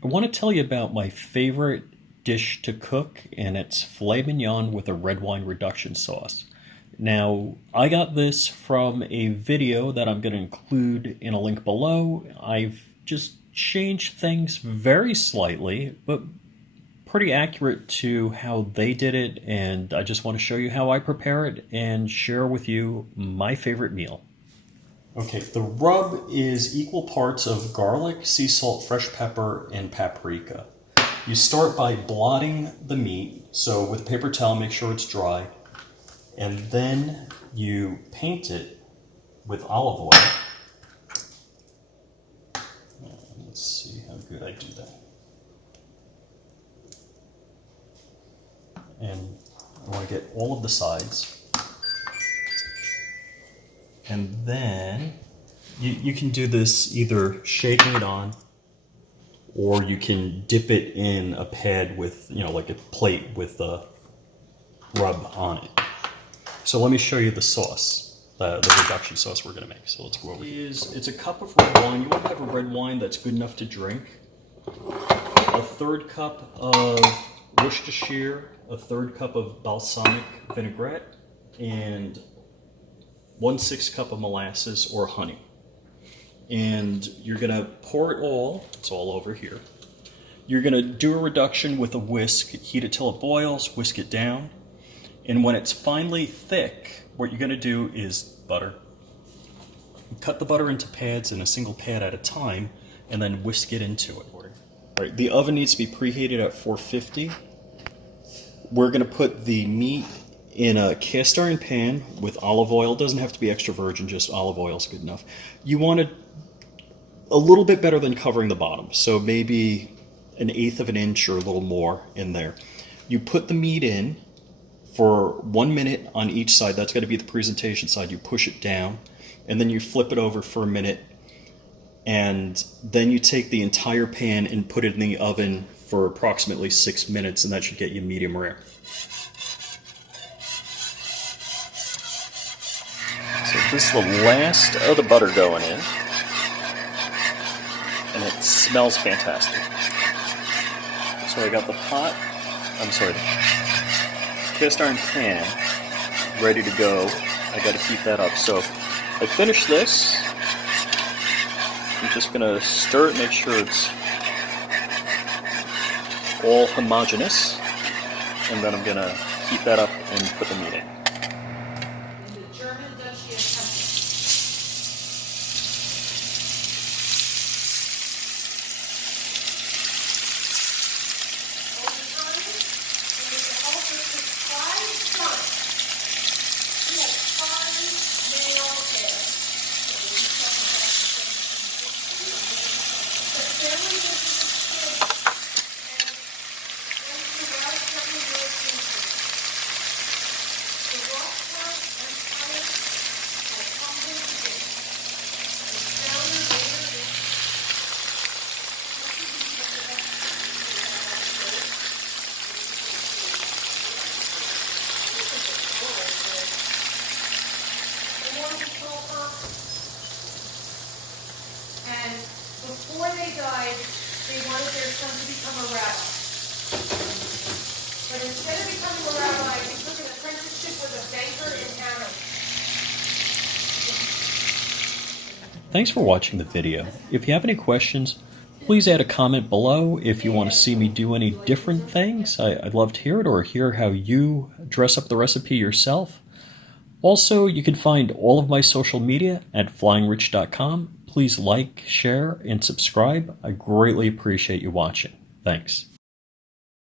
I want to tell you about my favorite dish to cook, and it's filet mignon with a red wine reduction sauce. Now, I got this from a video that I'm going to include in a link below. I've just changed things very slightly, but pretty accurate to how they did it, and I just want to show you how I prepare it and share with you my favorite meal. Okay, the rub is equal parts of garlic, sea salt, fresh pepper, and paprika. You start by blotting the meat, so with a paper towel make sure it's dry, and then you paint it with olive oil. Let's see how good I do that. And I want to get all of the sides. And then you can do this either shaking it on, or you can dip it in a pad with, like a plate with a rub on it. So let me show you the sauce, the reduction sauce we're going to make. So let's go over here. It's a cup of red wine. You want to have a red wine that's good enough to drink. A third cup of Worcestershire, a third cup of balsamic vinaigrette, and 1/6 cup of molasses or honey. And you're going to pour it all, it's all over here. You're going to do a reduction with a whisk, heat it till it boils, whisk it down. And when it's finally thick, what you're going to do is butter. Cut the butter into pads in a single pad at a time, and then whisk it into it. All right, the oven needs to be preheated at 450. We're going to put the meat in a cast iron pan with olive oil. It doesn't have to be extra virgin, just olive oil is good enough. You want it a little bit better than covering the bottom, so maybe 1/8 of an inch or a little more in there. You put the meat in for 1 minute on each side. That's got to be the presentation side. You push it down, and then you flip it over for a minute, and then you take the entire pan and put it in the oven for approximately 6 minutes, and that should get you medium rare. So this is the last of the butter going in, and it smells fantastic. So I got the cast iron pan ready to go. I got to heat that up. So I finished this. I'm just going to stir it, make sure it's all homogeneous, and then I'm going to heat that up and put the meat in. And before they died, they wanted their son to become a rabbi. But instead of becoming a rabbi, he took an apprenticeship with a banker in Harrow. Thanks for watching the video. If you have any questions, please add a comment below. If you want to see me do any different things, I'd love to hear it, or hear how you dress up the recipe yourself. Also, you can find all of my social media at flyingrich.com. Please like, share, and subscribe. I greatly appreciate you watching. Thanks.